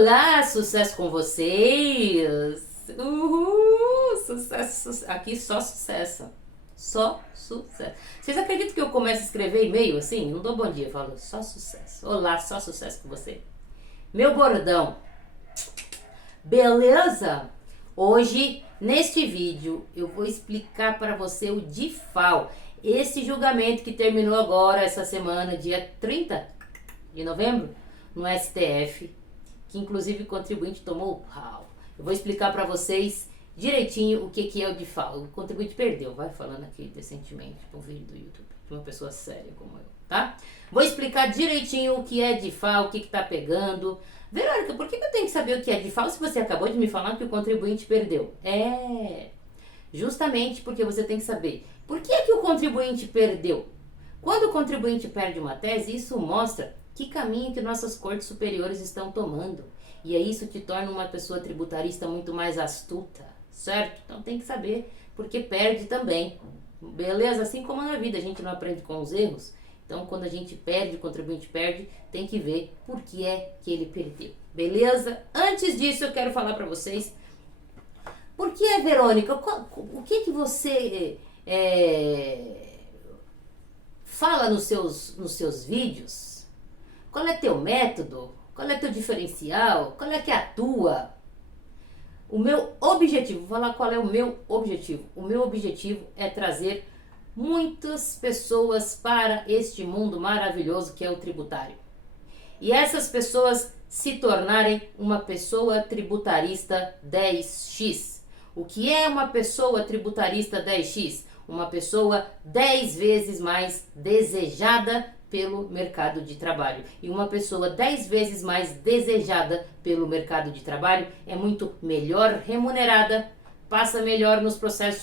Olá, sucesso com vocês! Uhul, sucesso, aqui só sucesso. Só sucesso. Vocês acreditam que eu começo a escrever e-mail assim? Não dou bom dia, eu falo só sucesso. Olá, só sucesso com você. Meu bordão. Beleza? Hoje, neste vídeo, eu vou explicar para você o DIFAL. Esse julgamento que terminou agora, essa semana, dia 30 de novembro, no STF, que inclusive o contribuinte tomou o pau. Eu vou explicar para vocês direitinho o que é o DIFAL. O contribuinte perdeu, vai falando aqui decentemente no vídeo do YouTube, de uma pessoa séria como eu, tá? Vou explicar direitinho o que é DIFAL, o que tá pegando. Verônica, por que eu tenho que saber o que é DIFAL se você acabou de me falar que o contribuinte perdeu? Justamente porque você tem que saber por que é que o contribuinte perdeu. Quando o contribuinte perde uma tese, isso mostra que caminho que nossas cortes superiores estão tomando. E aí isso te torna uma pessoa tributarista muito mais astuta, certo? Então tem que saber, porque perde também. Beleza? Assim como na vida, a gente não aprende com os erros. Então quando a gente perde, o contribuinte perde, tem que ver por que é que ele perdeu. Beleza? Antes disso, eu quero falar para vocês, por que, Verônica, o que você fala nos seus vídeos? Qual é teu método? Qual é teu diferencial? Qual é que atua? O meu objetivo, vou falar qual é o meu objetivo. O meu objetivo é trazer muitas pessoas para este mundo maravilhoso que é o tributário. E essas pessoas se tornarem uma pessoa tributarista 10x. O que é uma pessoa tributarista 10x? Uma pessoa 10 vezes mais desejada pelo mercado de trabalho. E uma pessoa 10 vezes mais desejada pelo mercado de trabalho é muito melhor remunerada, passa melhor nos processos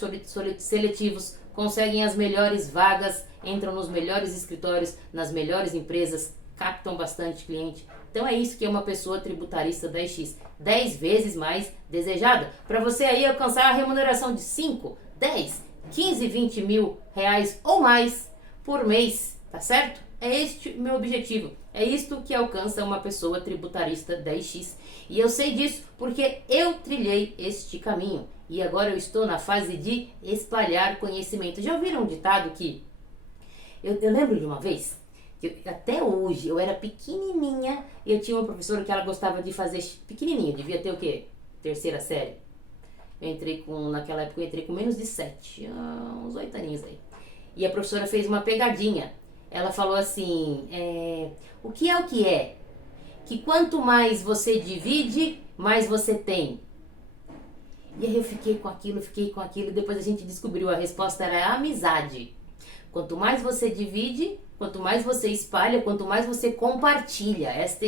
seletivos, conseguem as melhores vagas, entram nos melhores escritórios, nas melhores empresas, captam bastante cliente. Então é isso que é uma pessoa tributarista 10x, 10 vezes mais desejada. Para você aí alcançar a remuneração de 5, 10, 15, 20 mil reais ou mais por mês, tá certo? É este o meu objetivo. É isto que alcança uma pessoa tributarista 10x. E eu sei disso porque eu trilhei este caminho. E agora eu estou na fase de espalhar conhecimento. Já ouviram um ditado que... Eu lembro de uma vez, que até hoje eu era pequenininha e eu tinha uma professora que ela gostava de fazer pequenininha. Devia ter o quê? Terceira série. Naquela época eu entrei com menos de 7, uns 8 aninhos aí. E a professora fez uma pegadinha. Ela falou assim, o que é o que é? Que quanto mais você divide, mais você tem. E aí eu fiquei com aquilo, e depois a gente descobriu, a resposta era a amizade. Quanto mais você divide, quanto mais você espalha, quanto mais você compartilha. Esta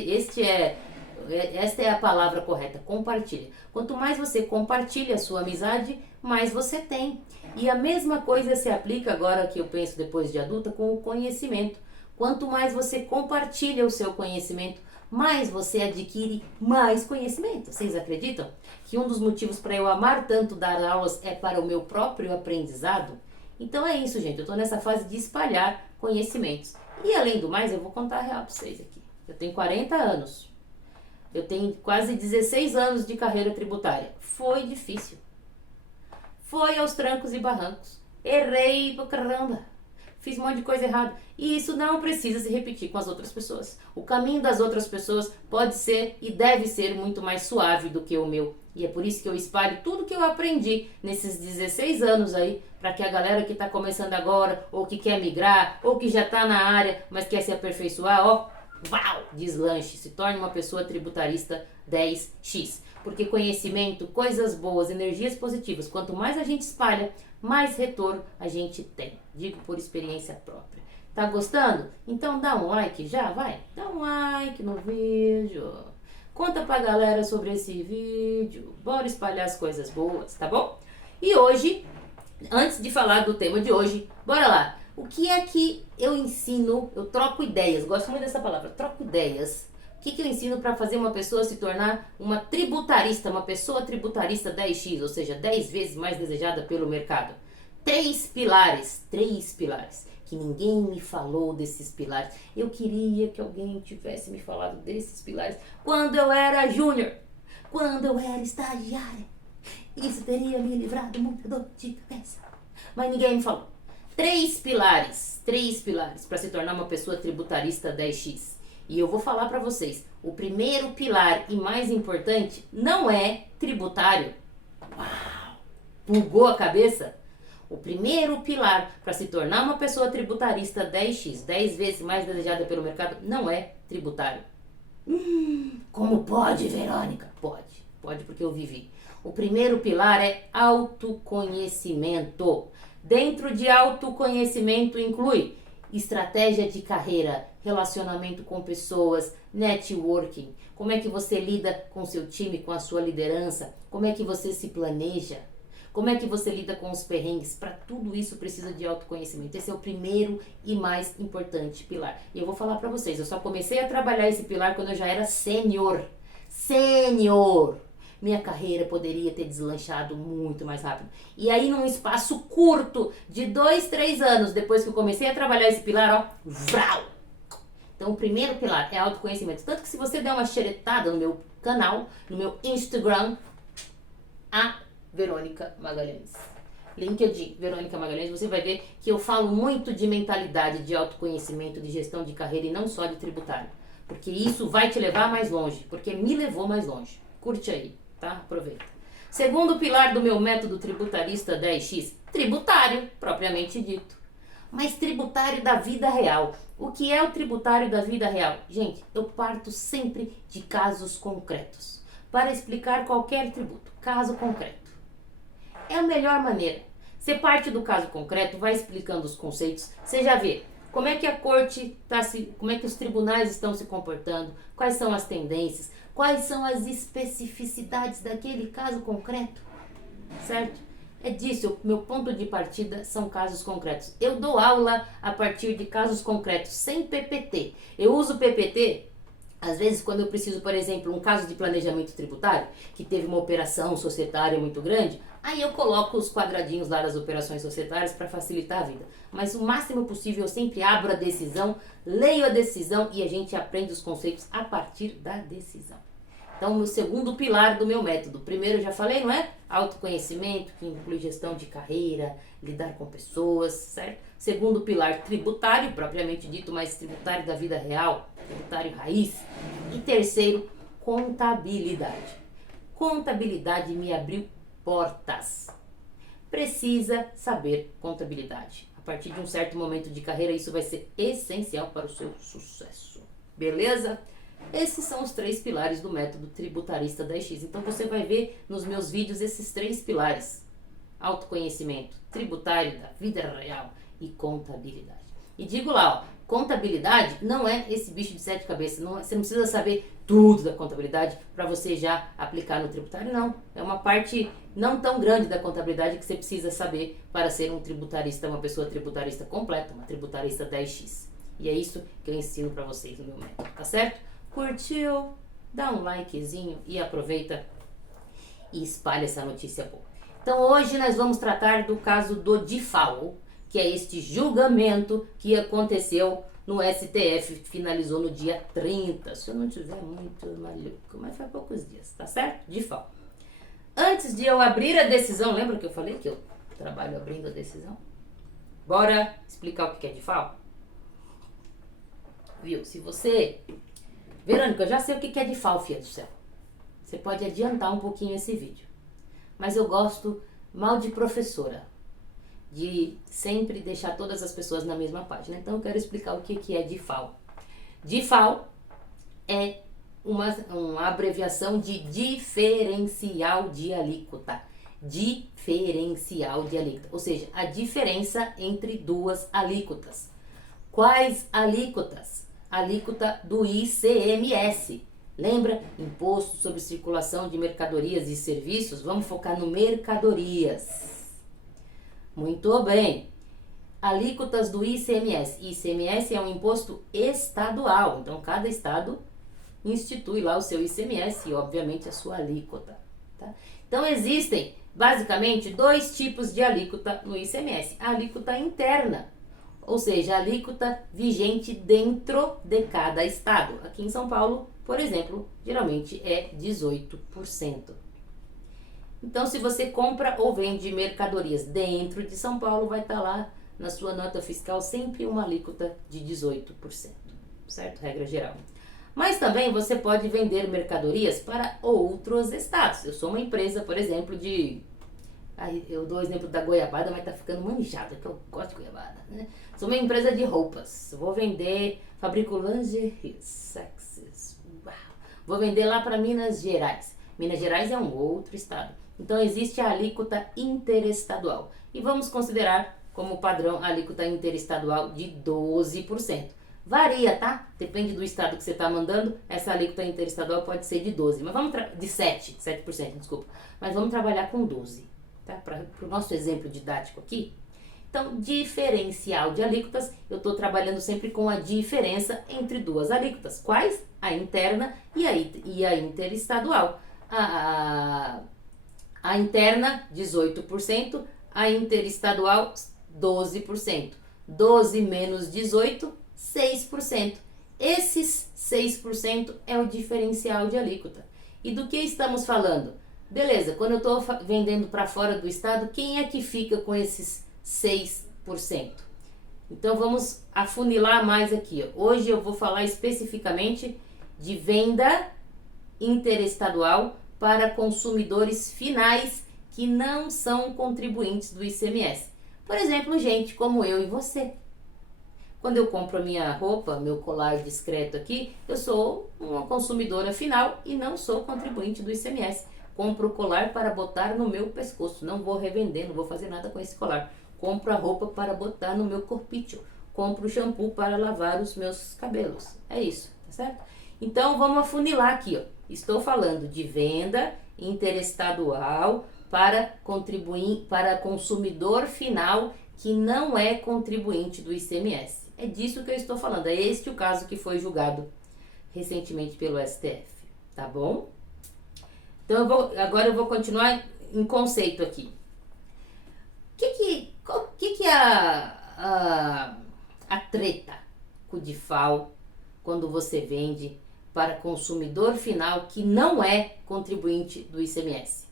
é a palavra correta, compartilha. Quanto mais você compartilha a sua amizade, mais você tem. E a mesma coisa se aplica agora, que eu penso depois de adulta, com o conhecimento. Quanto mais você compartilha o seu conhecimento, mais você adquire mais conhecimento. Vocês acreditam que um dos motivos para eu amar tanto dar aulas é para o meu próprio aprendizado? Então é isso, gente. Eu estou nessa fase de espalhar conhecimentos. E além do mais, eu vou contar a real para vocês aqui. Eu tenho 40 anos. Eu tenho quase 16 anos de carreira tributária. Foi difícil. Foi aos trancos e barrancos. Errei pra caramba. Fiz um monte de coisa errada. E isso não precisa se repetir com as outras pessoas. O caminho das outras pessoas pode ser e deve ser muito mais suave do que o meu. E é por isso que eu espalho tudo que eu aprendi nesses 16 anos aí, para que a galera que está começando agora, ou que quer migrar, ou que já está na área, mas quer se aperfeiçoar, deslanche, se torne uma pessoa tributarista 10x. Porque conhecimento, coisas boas, energias positivas, quanto mais a gente espalha, mais retorno a gente tem. Digo por experiência própria. Tá gostando? Então dá um like já, vai. Dá um like no vídeo. Conta pra galera sobre esse vídeo. Bora espalhar as coisas boas, tá bom? E hoje, antes de falar do tema de hoje, bora lá. O que é que eu ensino? Eu troco ideias, gosto muito dessa palavra, troco ideias. O que eu ensino para fazer uma pessoa se tornar uma tributarista, uma pessoa tributarista 10x, ou seja, 10 vezes mais desejada pelo mercado? Três pilares, que ninguém me falou desses pilares. Eu queria que alguém tivesse me falado desses pilares quando eu era júnior, quando eu era estagiária. Isso teria me livrado muita dor de cabeça. Mas ninguém me falou. Três pilares para se tornar uma pessoa tributarista 10x. E eu vou falar para vocês, o primeiro pilar e mais importante não é tributário. Uau! Bugou a cabeça? O primeiro pilar para se tornar uma pessoa tributarista 10x, 10 vezes mais desejada pelo mercado, não é tributário. Como pode, Verônica? Pode porque eu vivi. O primeiro pilar é autoconhecimento. Dentro de autoconhecimento inclui estratégia de carreira, relacionamento com pessoas, networking, como é que você lida com seu time, com a sua liderança, como é que você se planeja, como é que você lida com os perrengues. Para tudo isso precisa de autoconhecimento. Esse é o primeiro e mais importante pilar. E eu vou falar para vocês, eu só comecei a trabalhar esse pilar quando eu já era sênior. Minha carreira poderia ter deslanchado muito mais rápido. E aí, num espaço curto de 2, 3 anos, depois que eu comecei a trabalhar esse pilar, ó, vrau! Então, o primeiro pilar é autoconhecimento. Tanto que se você der uma xeretada no meu canal, no meu Instagram, a Verônica Magalhães. LinkedIn, Verônica Magalhães, você vai ver que eu falo muito de mentalidade, de autoconhecimento, de gestão de carreira e não só de tributário. Porque isso vai te levar mais longe, porque me levou mais longe. Curte aí, tá? Aproveita. Segundo pilar do meu método tributarista 10x, tributário, propriamente dito. Mas tributário da vida real. O que é o tributário da vida real? Gente, eu parto sempre de casos concretos para explicar qualquer tributo. Caso concreto. É a melhor maneira. Você parte do caso concreto, vai explicando os conceitos, você já vê como é que a corte como é que os tribunais estão se comportando, quais são as tendências, quais são as especificidades daquele caso concreto, certo? É disso, meu ponto de partida são casos concretos. Eu dou aula a partir de casos concretos, sem PPT. Eu uso PPT, às vezes, quando eu preciso, por exemplo, um caso de planejamento tributário, que teve uma operação societária muito grande, aí eu coloco os quadradinhos lá das operações societárias para facilitar a vida. Mas o máximo possível eu sempre abro a decisão, leio a decisão e a gente aprende os conceitos a partir da decisão. Então, o segundo pilar do meu método. Primeiro, eu já falei, não é? Autoconhecimento, que inclui gestão de carreira, lidar com pessoas, certo? Segundo pilar, tributário, propriamente dito, mas tributário da vida real, tributário raiz. E terceiro, contabilidade. Contabilidade me abriu portas. Precisa saber contabilidade. A partir de um certo momento de carreira, isso vai ser essencial para o seu sucesso. Beleza? Esses são os 3 pilares do método tributarista 10x. Então você vai ver nos meus vídeos esses 3 pilares: autoconhecimento, tributário da vida real e contabilidade. E digo lá, ó, contabilidade não é esse bicho de 7 cabeças. Você não precisa saber tudo da contabilidade para você já aplicar no tributário, não. É uma parte não tão grande da contabilidade que você precisa saber para ser um tributarista, uma pessoa tributarista completa, uma tributarista 10x. E é isso que eu ensino para vocês no meu método, tá certo? Curtiu? Dá um likezinho e aproveita e espalha essa notícia boa. Então hoje nós vamos tratar do caso do DIFAL, que é este julgamento que aconteceu no STF, finalizou no dia 30, se eu não tiver muito maluco, mas faz poucos dias, tá certo? DIFAL. Antes de eu abrir a decisão, lembra que eu falei que eu trabalho abrindo a decisão? Bora explicar o que é DIFAL? Viu? Se você... Verônica, eu já sei o que é DIFAL, filha do céu. Você pode adiantar um pouquinho esse vídeo. Mas eu gosto mal de professora, de sempre deixar todas as pessoas na mesma página. Então eu quero explicar o que é DIFAL. DIFAL é uma abreviação de diferencial de alíquota. Diferencial de alíquota, ou seja, a diferença entre duas alíquotas. Quais alíquotas? Alíquota do ICMS. Lembra? Imposto sobre circulação de mercadorias e serviços. Vamos focar no mercadorias. Muito bem. Alíquotas do ICMS. ICMS é um imposto estadual. Então, cada estado institui lá o seu ICMS e, obviamente, a sua alíquota. Tá? Então, existem, basicamente, 2 tipos de alíquota no ICMS. A alíquota interna, ou seja, a alíquota vigente dentro de cada estado. Aqui em São Paulo, por exemplo, geralmente é 18%. Então, se você compra ou vende mercadorias dentro de São Paulo, vai estar lá na sua nota fiscal sempre uma alíquota de 18%, certo? Regra geral. Mas também você pode vender mercadorias para outros estados. Eu sou uma empresa, por exemplo, eu dou o exemplo da goiabada, mas tá ficando manjado, que eu gosto de goiabada, né? Sou uma empresa de roupas. Vou vender, fabrico lingerie, sexys. Uau. Vou vender lá para Minas Gerais. Minas Gerais é um outro estado. Então existe a alíquota interestadual. E vamos considerar como padrão a alíquota interestadual de 12%. Varia, tá? Depende do estado que você está mandando, essa alíquota interestadual pode ser de 12%, mas vamos de 7%, desculpa. Mas vamos trabalhar com 12%, tá? Para o nosso exemplo didático aqui. Então, diferencial de alíquotas, eu estou trabalhando sempre com a diferença entre duas alíquotas. Quais? A interna e a interestadual. A interna, 18%, a interestadual, 12%. 12 menos 18, 6%. Esses 6% é o diferencial de alíquota. E do que estamos falando? Beleza, quando eu estou vendendo para fora do estado, quem é que fica com esses 6%? Então vamos afunilar mais aqui. Hoje eu vou falar especificamente de venda interestadual para consumidores finais que não são contribuintes do ICMS. Por exemplo, gente como eu e você. Quando eu compro a minha roupa, meu colar discreto aqui, eu sou uma consumidora final e não sou contribuinte do ICMS. Compro o colar para botar no meu pescoço, não vou revender, não vou fazer nada com esse colar. Compro a roupa para botar no meu corpício. Compro o shampoo para lavar os meus cabelos. É isso, tá certo? Então vamos afunilar aqui, ó. Estou falando de venda interestadual para consumidor final que não é contribuinte do ICMS. É disso que eu estou falando. É este o caso que foi julgado recentemente pelo STF, tá bom? Então agora eu vou continuar em conceito aqui. O que é a treta com o DIFAL quando você vende para consumidor final que não é contribuinte do ICMS?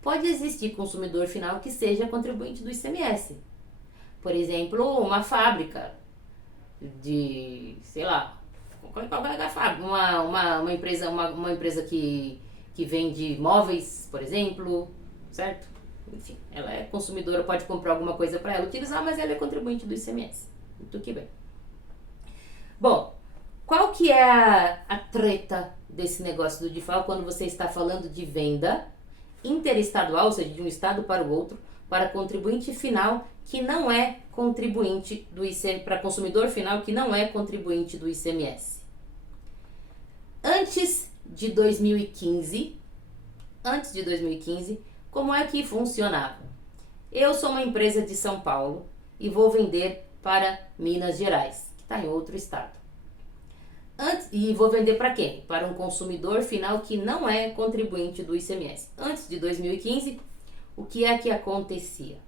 Pode existir consumidor final que seja contribuinte do ICMS. Por exemplo, uma fábrica de, sei lá, qualquer fábrica, uma empresa que vende móveis, por exemplo, certo? Enfim, ela é consumidora, pode comprar alguma coisa para ela utilizar, mas ela é contribuinte do ICMS. Muito que bem. Bom, qual que é a treta desse negócio do DIFAL quando você está falando de venda interestadual, ou seja, de um estado para o outro, para contribuinte final que não é contribuinte do ICMS, para consumidor final que não é contribuinte do ICMS? Antes de 2015, como é que funcionava? Eu sou uma empresa de São Paulo e vou vender para Minas Gerais, que está em outro estado. E vou vender para quem? Para um consumidor final que não é contribuinte do ICMS. Antes de 2015, o que é que acontecia?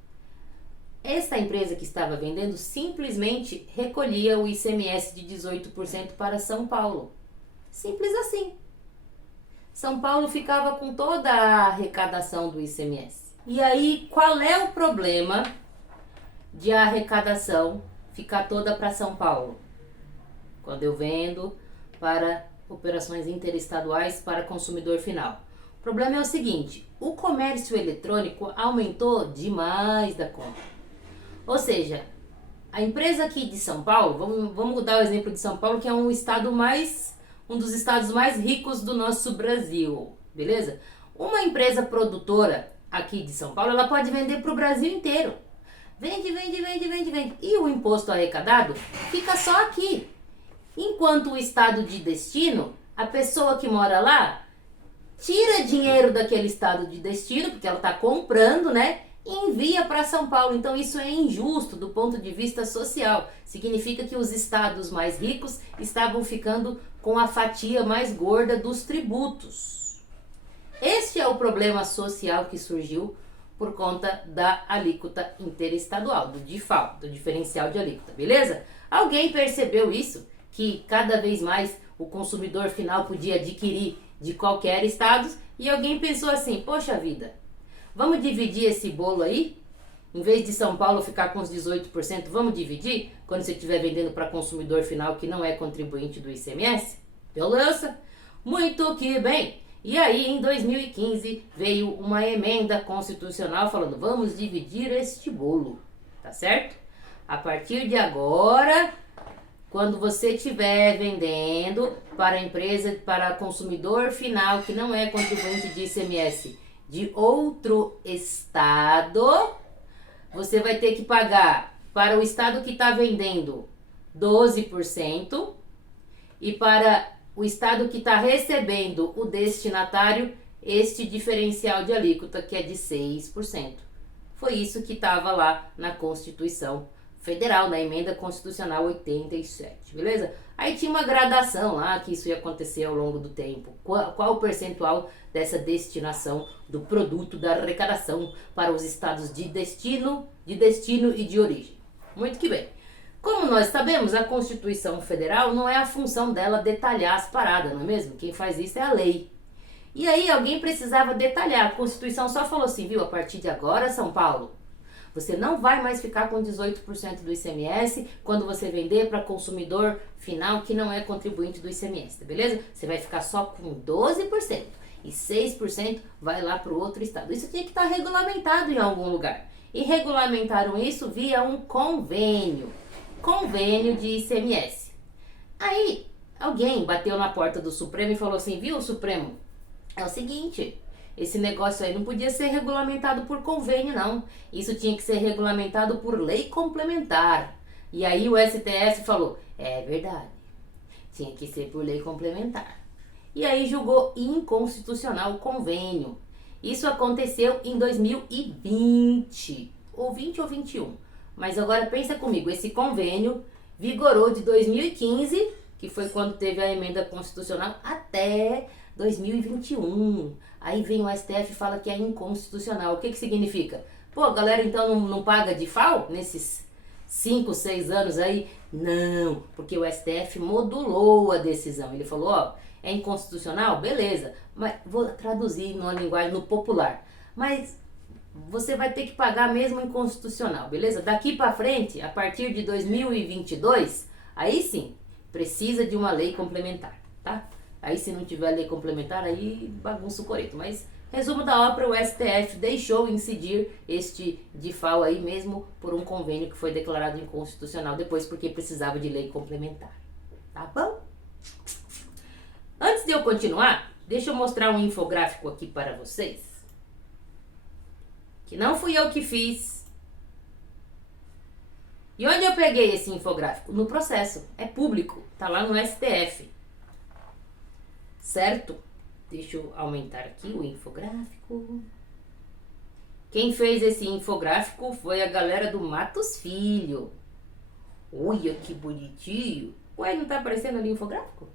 Esta empresa que estava vendendo simplesmente recolhia o ICMS de 18% para São Paulo. Simples assim. São Paulo ficava com toda a arrecadação do ICMS. E aí, qual é o problema de a arrecadação ficar toda para São Paulo? Quando eu vendo para operações interestaduais para consumidor final. O problema é o seguinte, o comércio eletrônico aumentou demais da conta. Ou seja, a empresa aqui de São Paulo, vamos dar o exemplo de São Paulo, que é um dos estados mais ricos do nosso Brasil, beleza? Uma empresa produtora aqui de São Paulo, ela pode vender para o Brasil inteiro. Vende. E o imposto arrecadado fica só aqui. Enquanto o estado de destino, a pessoa que mora lá, tira dinheiro daquele estado de destino, porque ela está comprando, né? E envia para São Paulo. Então isso é injusto do ponto de vista social. Significa que os estados mais ricos estavam ficando com a fatia mais gorda dos tributos. Este é o problema social que surgiu por conta da alíquota interestadual, do DIFAL, do diferencial de alíquota, beleza? Alguém percebeu isso? Que cada vez mais o consumidor final podia adquirir de qualquer estado, e alguém pensou assim, poxa vida, vamos dividir esse bolo aí? Em vez de São Paulo ficar com os 18%, vamos dividir quando você estiver vendendo para consumidor final que não é contribuinte do ICMS? Beleza? Muito que bem! E aí, em 2015, veio uma emenda constitucional falando, vamos dividir este bolo, tá certo? A partir de agora, quando você estiver vendendo para empresa, para consumidor final que não é contribuinte de ICMS de outro estado, você vai ter que pagar para o estado que está vendendo 12% e para o estado que está recebendo o destinatário este diferencial de alíquota que é de 6%. Foi isso que estava lá na Constituição Federal, na Emenda Constitucional 87, beleza? Aí tinha uma gradação lá que isso ia acontecer ao longo do tempo. Qual o percentual dessa destinação do produto da arrecadação para os estados de destino e de origem? Muito que bem. Como nós sabemos, a Constituição Federal não é a função dela detalhar as paradas, não é mesmo? Quem faz isso é a lei. E aí alguém precisava detalhar. A Constituição só falou assim, viu? A partir de agora, São Paulo, você não vai mais ficar com 18% do ICMS quando você vender para consumidor final que não é contribuinte do ICMS, beleza? Você vai ficar só com 12% e 6% vai lá para o outro estado. Isso tinha que estar regulamentado em algum lugar. E regulamentaram isso via um convênio de ICMS. Aí alguém bateu na porta do Supremo e falou assim, viu, Supremo, é o seguinte, esse negócio aí não podia ser regulamentado por convênio, não. Isso tinha que ser regulamentado por lei complementar. E aí o STF falou, é verdade, tinha que ser por lei complementar. E aí julgou inconstitucional o convênio. Isso aconteceu em 2020, ou 20 ou 21. Mas agora pensa comigo, esse convênio vigorou de 2015, que foi quando teve a emenda constitucional, até 2021. Aí vem o STF e fala que é inconstitucional. O que significa? Pô, a galera então não paga DIFAL nesses 5, 6 anos aí? Não, porque o STF modulou a decisão. Ele falou, ó, é inconstitucional? Beleza, mas vou traduzir numa linguagem no popular. Mas você vai ter que pagar mesmo inconstitucional, beleza? Daqui pra frente, a partir de 2022, aí sim, precisa de uma lei complementar, tá? Aí se não tiver lei complementar, aí bagunça o coreto. Mas, resumo da ópera, o STF deixou incidir este DIFAL aí mesmo por um convênio que foi declarado inconstitucional depois porque precisava de lei complementar. Tá bom? Antes de eu continuar, deixa eu mostrar um infográfico aqui para vocês. Que não fui eu que fiz. E onde eu peguei esse infográfico? No processo. É público. Tá lá no STF. Certo? Deixa eu aumentar aqui o infográfico. Quem fez esse infográfico foi a galera do Matos Filho. Olha que bonitinho. Ué, não tá aparecendo ali o infográfico?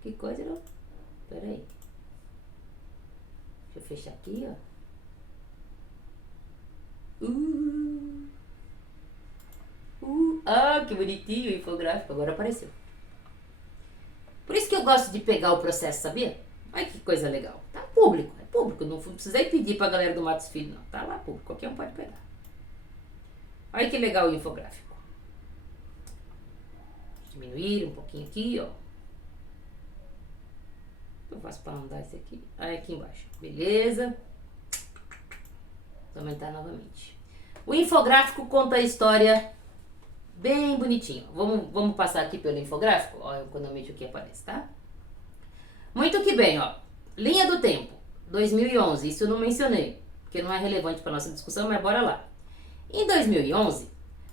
Que coisa, não? Pera aí. Deixa eu fechar aqui, ó. Que bonitinho o infográfico. Agora apareceu. Por isso que eu gosto de pegar o processo, sabia? Olha que coisa legal. Tá público, é público. Não precisei pedir pra galera do Matos Filho, não. Tá lá público, qualquer um pode pegar. Olha que legal o infográfico. Diminuir um pouquinho aqui, ó. Eu faço pra andar esse aqui. Aí aqui embaixo. Beleza. Vou aumentar novamente. O infográfico conta a história bem bonitinho. Vamos passar aqui pelo infográfico? Ó, economamente o que aparece, tá? Muito que bem, ó. Linha do tempo, 2011. Isso eu não mencionei, porque não é relevante para nossa discussão, mas bora lá. Em 2011,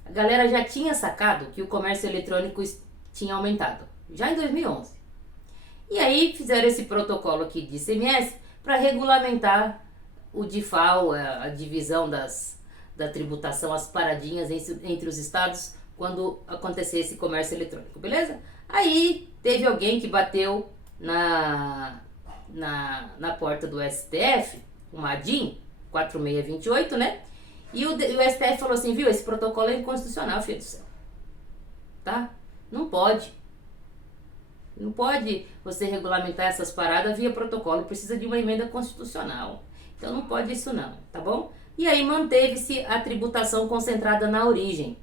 a galera já tinha sacado que o comércio eletrônico tinha aumentado. Já em 2011. E aí fizeram esse protocolo aqui de ICMS para regulamentar o DIFAL, a divisão da tributação, as paradinhas entre os estados quando acontecer esse comércio eletrônico, beleza? Aí teve alguém que bateu na porta do STF, uma ADIM, 4628, né? E o STF falou assim, viu, esse protocolo é inconstitucional, filho do céu. Tá? Não pode. Não pode você regulamentar essas paradas via protocolo, precisa de uma emenda constitucional. Então não pode isso não, tá bom? E aí manteve-se a tributação concentrada na origem.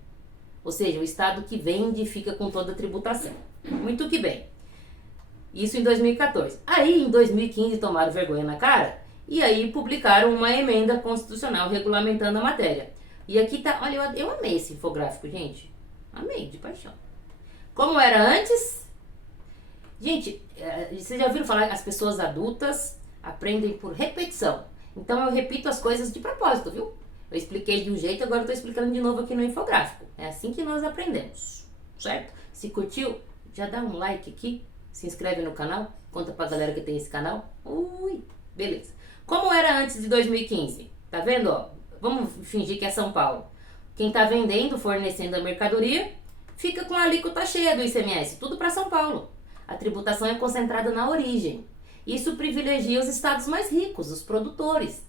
Ou seja, o estado que vende fica com toda a tributação. Muito que bem. Isso em 2014. Aí em 2015 tomaram vergonha na cara e aí publicaram uma emenda constitucional regulamentando a matéria. E aqui tá, olha, eu amei esse infográfico, gente. Amei, de paixão. Como era antes? Gente, vocês já ouviram falar que as pessoas adultas aprendem por repetição. Então eu repito as coisas de propósito, viu? Eu expliquei de um jeito, agora eu tô explicando de novo aqui no infográfico. É assim que nós aprendemos, certo? Se curtiu, já dá um like aqui, se inscreve no canal, conta pra galera que tem esse canal. Ui, beleza. Como era antes de 2015? Tá vendo, ó? Vamos fingir que é São Paulo. Quem tá vendendo, fornecendo a mercadoria, fica com a alíquota cheia do ICMS, tudo para São Paulo. A tributação é concentrada na origem. Isso privilegia os estados mais ricos, os produtores.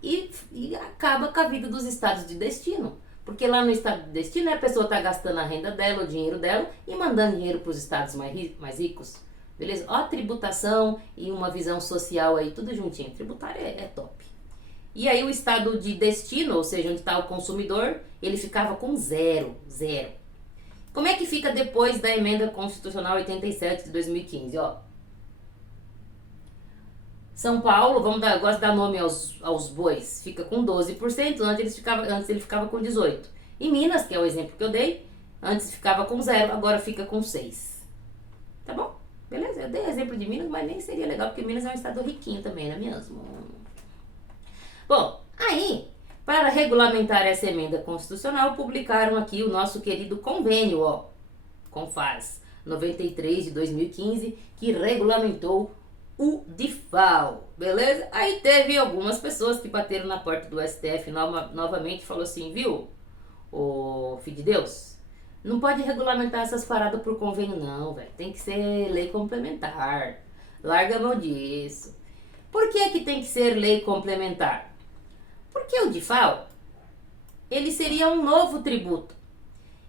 E acaba com a vida dos estados de destino. Porque lá no estado de destino a pessoa está gastando a renda dela, o dinheiro dela e mandando dinheiro para os estados mais ricos. Beleza? Ó, a tributação e uma visão social aí, tudo juntinho. Tributário é top. E aí o estado de destino, ou seja, onde está o consumidor, ele ficava com zero. Como é que fica depois da emenda constitucional 87 de 2015? Ó, São Paulo, eu gosto de dar nome aos bois, fica com 12%, antes ele ficava com 18%. E Minas, que é o exemplo que eu dei, antes ficava com 0%, agora fica com 6%. Tá bom? Beleza? Eu dei exemplo de Minas, mas nem seria legal, porque Minas é um estado riquinho também, não é mesmo? Bom, aí, para regulamentar essa emenda constitucional, publicaram aqui o nosso querido convênio, ó, CONFAS 93 de 2015, que regulamentou o DIFAL, beleza? Aí teve algumas pessoas que bateram na porta do STF novamente e falou assim, viu, ô filho de Deus, não pode regulamentar essas paradas por convênio não, velho, tem que ser lei complementar, larga a mão disso. Por que tem que ser lei complementar? Porque o DIFAL, ele seria um novo tributo.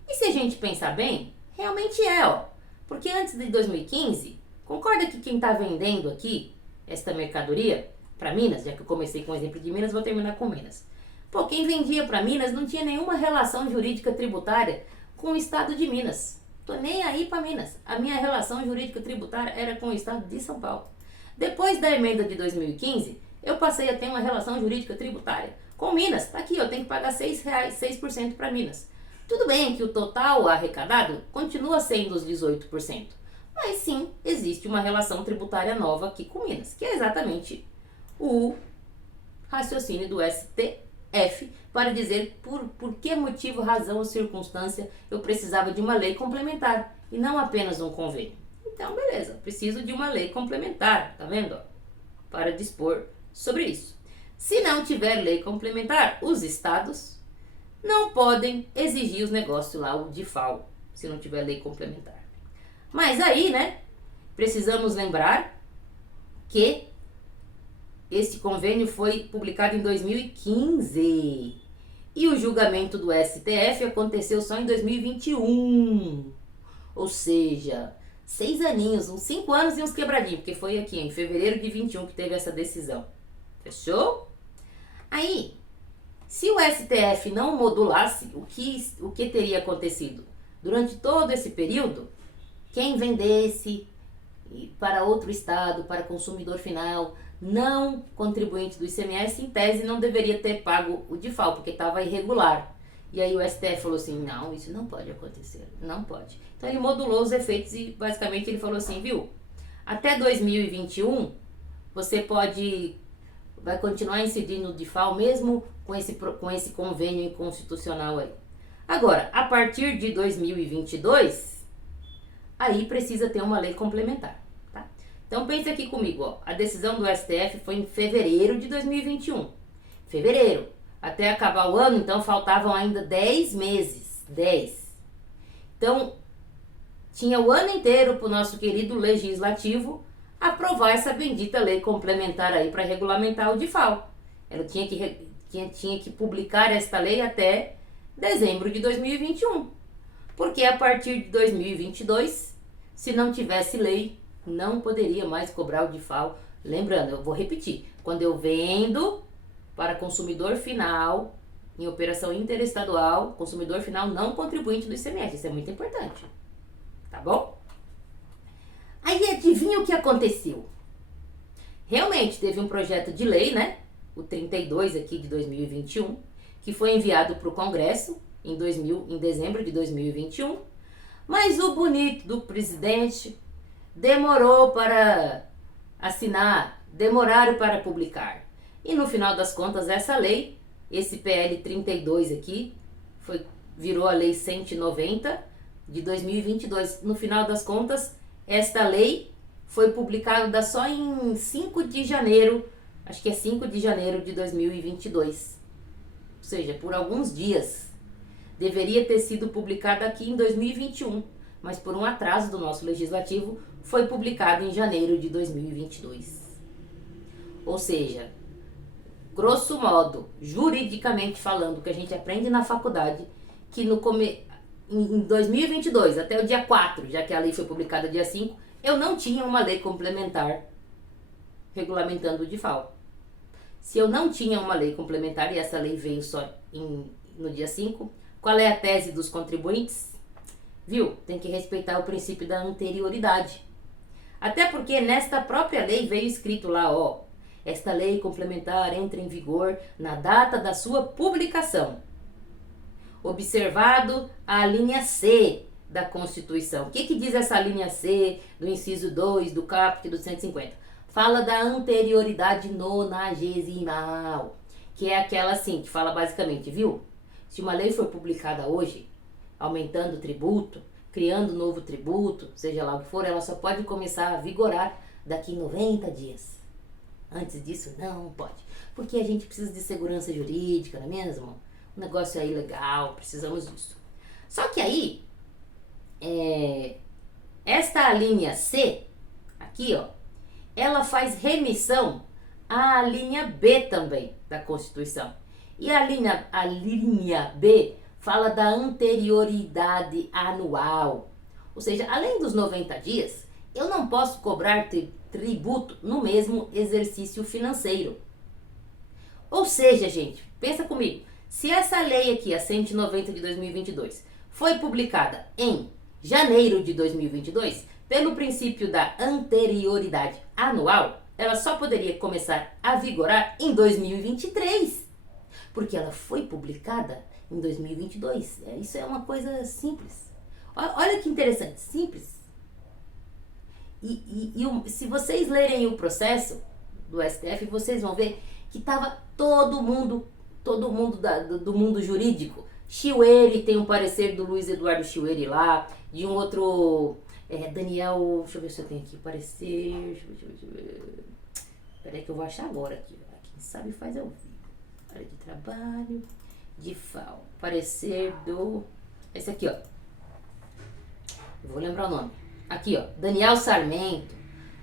E se a gente pensar bem, realmente é, ó, porque antes de 2015... Concorda que quem está vendendo aqui esta mercadoria para Minas, já que eu comecei com o exemplo de Minas, vou terminar com Minas. Pô, quem vendia para Minas não tinha nenhuma relação jurídica tributária com o estado de Minas. Tô nem aí para Minas. A minha relação jurídica tributária era com o estado de São Paulo. Depois da emenda de 2015, eu passei a ter uma relação jurídica tributária com Minas. Tá aqui, eu tenho que pagar R$6, 6% para Minas. Tudo bem que o total arrecadado continua sendo os 18%. Mas sim, existe uma relação tributária nova aqui com Minas, que é exatamente o raciocínio do STF para dizer por que motivo, razão ou circunstância eu precisava de uma lei complementar e não apenas um convênio. Então, beleza, preciso de uma lei complementar, tá vendo? Para dispor sobre isso. Se não tiver lei complementar, os estados não podem exigir os negócios lá, o DIFAL, se não tiver lei complementar. Mas aí, né, precisamos lembrar que este convênio foi publicado em 2015 e o julgamento do STF aconteceu só em 2021. Ou seja, 6 aninhos, uns 5 anos e uns quebradinhos, porque foi aqui em fevereiro de 21 que teve essa decisão. Fechou? Aí, se o STF não modulasse, o que teria acontecido? Durante todo esse período, quem vendesse para outro estado, para consumidor final, não contribuinte do ICMS, em tese não deveria ter pago o DIFAL, porque estava irregular. E aí o STF falou assim, não, isso não pode acontecer, não pode. Então ele modulou os efeitos e basicamente ele falou assim, viu, até 2021 você vai continuar incidindo no DIFAL mesmo com esse convênio inconstitucional aí. Agora, a partir de 2022... aí precisa ter uma lei complementar, tá? Então pense aqui comigo, ó. A decisão do STF foi em fevereiro de 2021. Fevereiro. Até acabar o ano, então faltavam ainda 10 meses. 10. Então, tinha o ano inteiro para o nosso querido legislativo aprovar essa bendita lei complementar aí para regulamentar o DIFAL. Ela tinha que publicar esta lei até dezembro de 2021. Porque a partir de 2022, se não tivesse lei, não poderia mais cobrar o DIFAL. Lembrando, eu vou repetir, quando eu vendo para consumidor final, em operação interestadual, consumidor final não contribuinte do ICMS, isso é muito importante, tá bom? Aí adivinha o que aconteceu? Realmente teve um projeto de lei, né? O 32 aqui de 2021, que foi enviado para o Congresso em dezembro de 2021, mas o bonito do presidente demorou para assinar, demoraram para publicar. E no final das contas, essa lei, esse PL 32 aqui, virou a Lei 190 de 2022. No final das contas, esta lei foi publicada só em 5 de janeiro, acho que é 5 de janeiro de 2022. Ou seja, por alguns dias. Deveria ter sido publicada aqui em 2021, mas por um atraso do nosso legislativo, foi publicado em janeiro de 2022. Ou seja, grosso modo, juridicamente falando, que a gente aprende na faculdade, que em 2022, até o dia 4, já que a lei foi publicada dia 5, eu não tinha uma lei complementar regulamentando o DIFAL. Se eu não tinha uma lei complementar e essa lei veio só no dia 5, qual é a tese dos contribuintes? Viu? Tem que respeitar o princípio da anterioridade. Até porque nesta própria lei veio escrito lá, ó, esta lei complementar entra em vigor na data da sua publicação. Observado a linha C da Constituição. O que diz essa linha C do inciso 2 do caput do 150? Fala da anterioridade nonagesimal, que é aquela assim, que fala basicamente, viu? Se uma lei for publicada hoje, aumentando o tributo, criando novo tributo, seja lá o que for, ela só pode começar a vigorar daqui 90 dias. Antes disso, não pode. Porque a gente precisa de segurança jurídica, não é mesmo? O negócio é ilegal, precisamos disso. Só que aí, esta linha C, aqui, ó, ela faz remissão à linha B também da Constituição. E a linha B fala da anterioridade anual. Ou seja, além dos 90 dias, eu não posso cobrar tributo no mesmo exercício financeiro. Ou seja, gente, pensa comigo. Se essa lei aqui, a 190 de 2022, foi publicada em janeiro de 2022, pelo princípio da anterioridade anual, ela só poderia começar a vigorar em 2023. Porque ela foi publicada em 2022. Isso é uma coisa simples. Olha que interessante, simples. Se vocês lerem o processo do STF, vocês vão ver que estava todo mundo do mundo jurídico. Chiueri, tem um parecer do Luiz Eduardo Chiueri lá, de um outro, Daniel, deixa eu ver se eu tenho aqui, parecer, deixa eu ver. Peraí que eu vou achar agora aqui. Quem sabe faz ao vivo. Área de trabalho, DIFAL, parecer do... Esse aqui, ó. Eu vou lembrar o nome. Aqui, ó, Daniel Sarmento.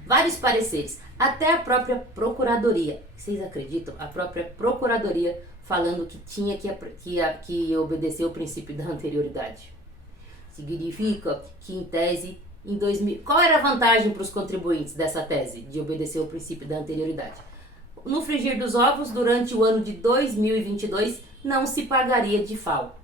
Vários pareceres. Até a própria Procuradoria. Vocês acreditam? A própria Procuradoria falando que tinha que obedecer o princípio da anterioridade. Significa que, em tese, em 2000... Qual era a vantagem para os contribuintes dessa tese de obedecer o princípio da anterioridade? No frigir dos ovos, durante o ano de 2022, não se pagaria DIFAL.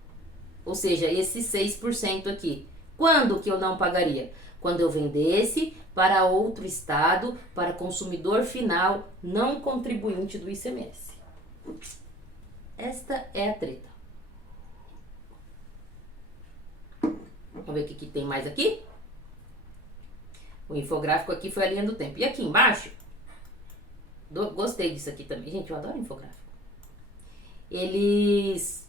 Ou seja, esses 6% aqui. Quando que eu não pagaria? Quando eu vendesse para outro estado, para consumidor final não contribuinte do ICMS. Esta é a treta. Vamos ver o que tem mais aqui? O infográfico aqui foi a linha do tempo. E aqui embaixo, gostei disso aqui também. Gente, eu adoro infográfico. Eles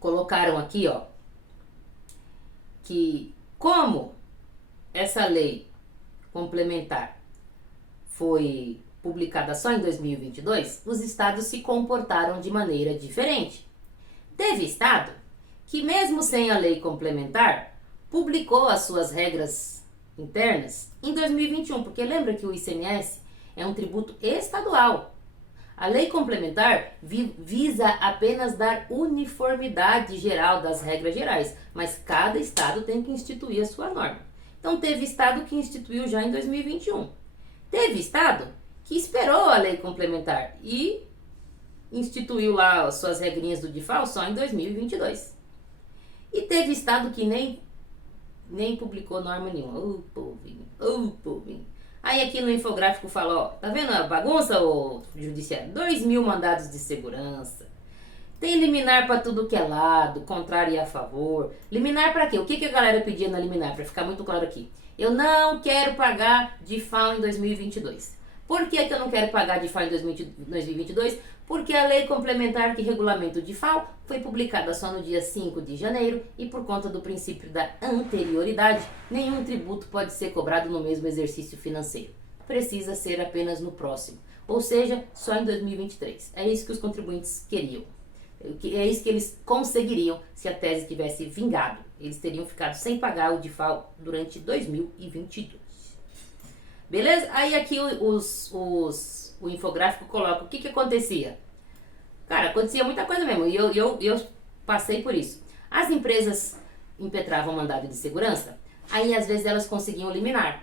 colocaram aqui, ó, que como essa lei complementar foi publicada só em 2022, os estados se comportaram de maneira diferente. Teve estado que, mesmo sem a lei complementar, publicou as suas regras internas em 2021, porque lembra que o ICMS é um tributo estadual. A lei complementar visa apenas dar uniformidade geral das regras gerais, mas cada estado tem que instituir a sua norma. Então teve estado que instituiu já em 2021. Teve estado que esperou a lei complementar e instituiu lá as suas regrinhas do DIFAL só em 2022. E teve estado que nem publicou norma nenhuma. Povinho. Aí aqui no infográfico fala, ó, tá vendo a bagunça, ô judiciário? 2.000 mandados de segurança. Tem liminar pra tudo que é lado, contrário e a favor. Liminar pra quê? O que a galera pedia na liminar? Pra ficar muito claro aqui. Eu não quero pagar DIFAL em 2022. Por que eu não quero pagar DIFAL em 2022? Porque a lei complementar que regulamenta o DIFAL foi publicada só no dia 5 de janeiro e por conta do princípio da anterioridade, nenhum tributo pode ser cobrado no mesmo exercício financeiro. Precisa ser apenas no próximo, ou seja, só em 2023. É isso que os contribuintes queriam. É isso que eles conseguiriam se a tese tivesse vingado. Eles teriam ficado sem pagar o DIFAL durante 2022. Beleza? Aí aqui o infográfico coloca o que acontecia. Cara, acontecia muita coisa mesmo. E eu passei por isso. As empresas impetravam mandado de segurança, aí às vezes elas conseguiam liminar.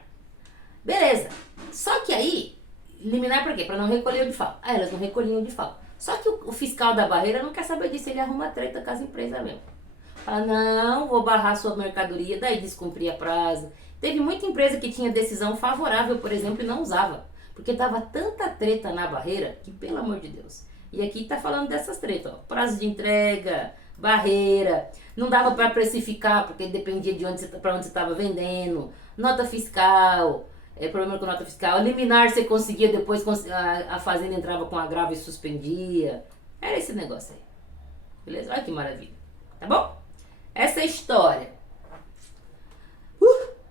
Beleza. Só que aí, liminar pra quê? Pra não recolher o DIFAL. Aí elas não recolhiam o DIFAL. Só que o fiscal da barreira não quer saber disso, ele arruma treta com as empresas mesmo. Fala, não, vou barrar sua mercadoria, daí descumpria prazo. Teve muita empresa que tinha decisão favorável, por exemplo, e não usava. Porque dava tanta treta na barreira que, pelo amor de Deus. E aqui tá falando dessas tretas, ó. Prazo de entrega, barreira, não dava para precificar, porque dependia de para onde você estava vendendo, nota fiscal, problema com nota fiscal, liminar você conseguia, depois a fazenda entrava com agravo e suspendia. Era esse negócio aí. Beleza? Olha que maravilha. Tá bom? Essa é a história.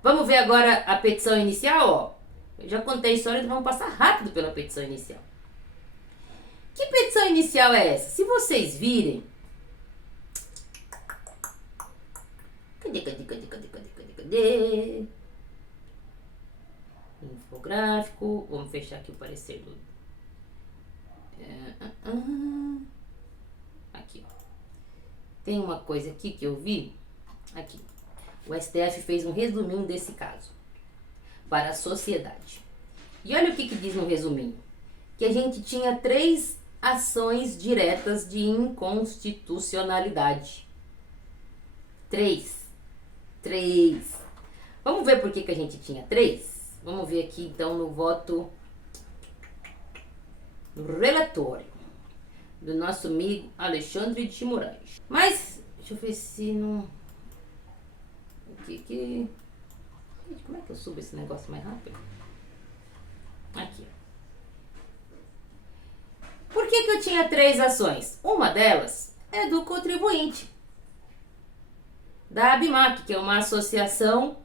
Vamos ver agora a petição inicial, ó. Eu já contei a história, então vamos passar rápido pela petição inicial. Que petição inicial é essa? Se vocês virem... Cadê? Infográfico. Vamos fechar aqui o parecer do... Aqui, ó. Tem uma coisa aqui que eu vi. Aqui. O STF fez um resuminho desse caso para a sociedade. E olha o que diz no resuminho. Que a gente tinha 3 ações diretas de inconstitucionalidade. 3. Vamos ver por que a gente tinha 3? Vamos ver aqui então no voto no relatório do nosso amigo Alexandre de Moraes. Mas, deixa eu ver se não... Gente, como é que eu subo esse negócio mais rápido? Aqui, ó. Por que eu tinha 3 ações? Uma delas é do contribuinte, da ABMAC, que é uma associação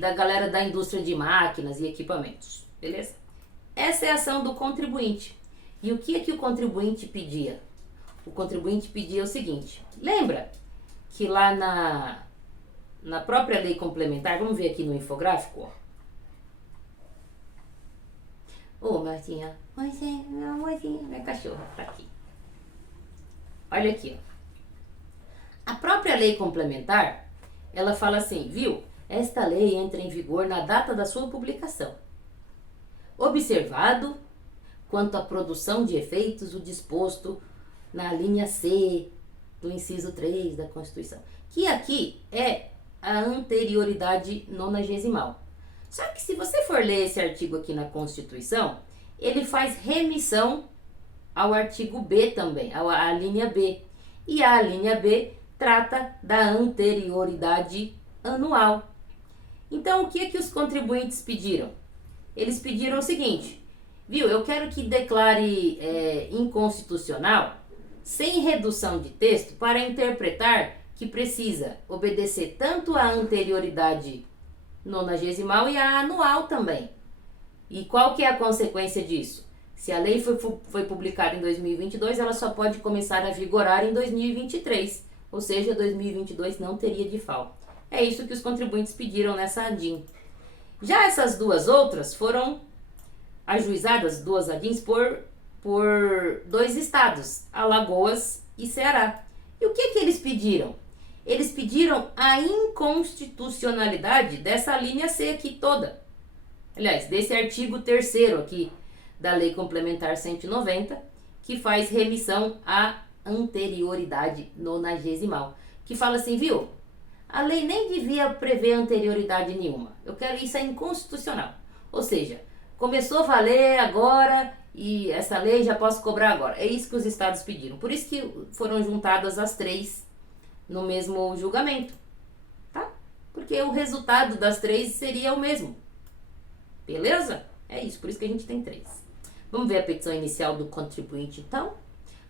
da galera da indústria de máquinas e equipamentos, beleza? Essa é a ação do contribuinte. E o que o contribuinte pedia? O contribuinte pedia o seguinte, lembra que lá na própria lei complementar, vamos ver aqui no infográfico, ó. Ô, Martinha, minha cachorra, tá aqui. Olha aqui, ó. A própria lei complementar, ela fala assim, viu? Esta lei entra em vigor na data da sua publicação. Observado, quanto à produção de efeitos, o disposto na linha C do inciso 3 da Constituição. Que aqui é a anterioridade nonagesimal. Só que se você for ler esse artigo aqui na Constituição, ele faz remissão ao artigo B também, à linha B. E a linha B trata da anterioridade anual. Então, o que os contribuintes pediram? Eles pediram o seguinte, viu, eu quero que declare inconstitucional, sem redução de texto, para interpretar que precisa obedecer tanto à anterioridade nonagesimal e à anual também. E qual que é a consequência disso? Se a lei foi publicada em 2022, ela só pode começar a vigorar em 2023, ou seja, 2022 não teria DIFAL. É isso que os contribuintes pediram nessa ADIM. Já essas 2 outras foram ajuizadas, 2 ADIMs, por por 2 estados, Alagoas e Ceará. E o que eles pediram? Eles pediram a inconstitucionalidade dessa linha C aqui toda. Aliás, desse artigo 3º aqui da Lei Complementar 190, que faz remissão à anterioridade nonagesimal. Que fala assim, viu? A lei nem devia prever anterioridade nenhuma. Eu quero isso é inconstitucional. Ou seja, começou a valer agora e essa lei já posso cobrar agora. É isso que os estados pediram. Por isso que foram juntadas as 3 no mesmo julgamento, tá? Porque o resultado das 3 seria o mesmo. Beleza? É isso, por isso que a gente tem 3. Vamos ver a petição inicial do contribuinte, então?